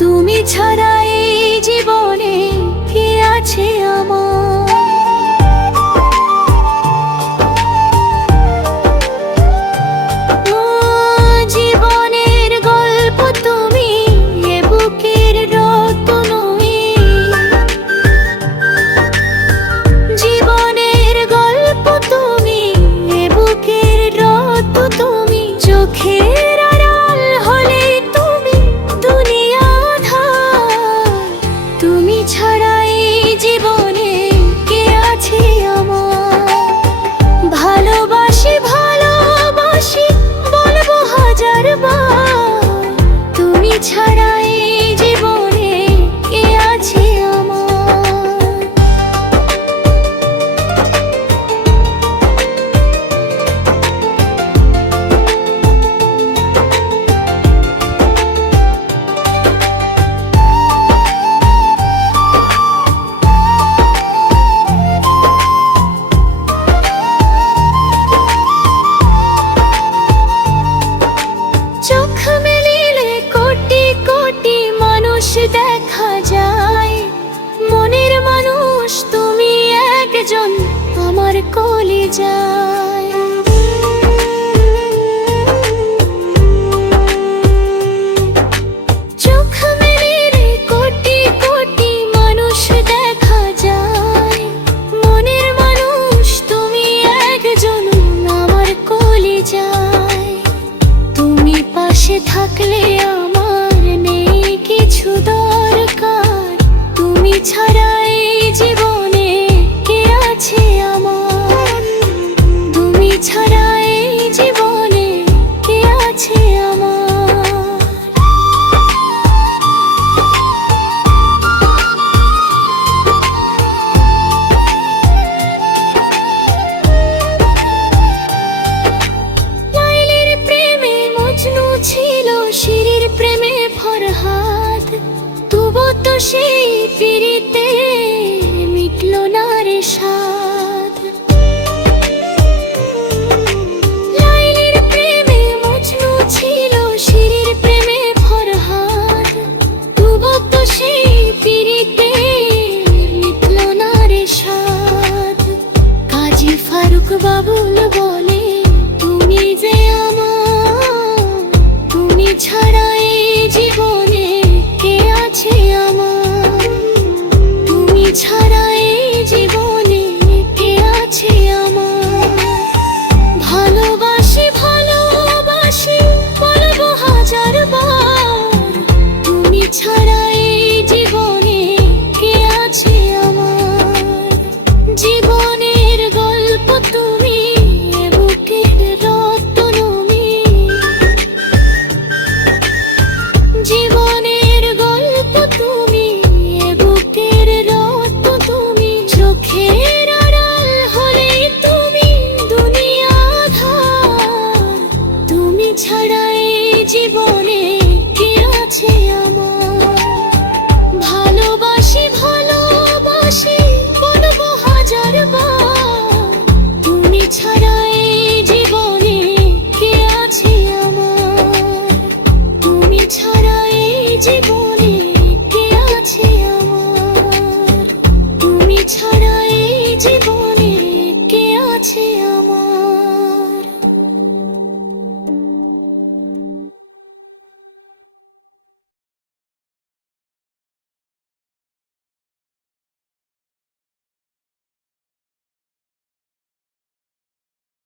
তুমি ছাড়া এই জীবনে কে আছে আমার? জীবনের গল্প তুমি, এ বুকের রত্নই। জীবনের গল্প তুমি, এ বুকের রত্ন তুমি। চোখের আড়াল হলে তুমি দুনিয়া আঁধার। তুমি ছাড়া এই জীবনে কে আছে আমার? ভালোবাসি ভালোবাসি বলবো হাজার বার। তুমি ছাড়া এই জীবনে কে আছে আমার? চোখ মেলিলে কোটি কোটি মানুষ দেখা যায়। মনের মানুষ তুমি একজন, আমার কলিজায়। চোখ মেলিলে কোটি কোটি মানুষ দেখা যায়। মনের মানুষ তুমি একজন, আমার কলিজায়। তুমি পাশে থাকলে আমার নেই কিছু দরকার। তুমি ছাড়া এই জীবনে কে আছে আমার? তুমি ছাড়া এই জীবনে কে আছে আমার? লাইলির প্রেমে মজনু ছিল, শিরির প্রেমে ফরহাদ। তবু তো সেই পিরিতে মিটল না রে স্বাদ। লাইলির প্রেমে মজনু ছিল, শিরির প্রেমে ফরহাদ। তবু তো সেই পিরিতে মিটল না রে স্বাদ। কাজী ফারুক বাবুল বলে তুমি যে আমার। তুমি ছাড়া এই জীবনে কে আছে আমার? তুমি ছাড়া এই জীবনে কে আছে আমার? ভালোবাসি ভালোবাসি বলবো হাজার বার। তুমি ছাড়া এই জীবনে কে আছে আমার? জীবনের গল্প তুমি, এ বুকের রত্নমি। জীবনের গল্প তুমি, এ বুকের রত্ন তুমি। চোখের আড়াল হলে তুমি দুনিয়া আঁধার। তুমি ছাড়া এই জীবনে কে আছে আমার? ভালোবাসি ভালোবাসি বলবো হাজার বার। তুমি ছাড়া এই জীবনে কে আছে আমার? তুমি ছাড়া এই জীবনে কে আছে আমার? তুমি ছাড়া এই জীবনে কে আছে আমার?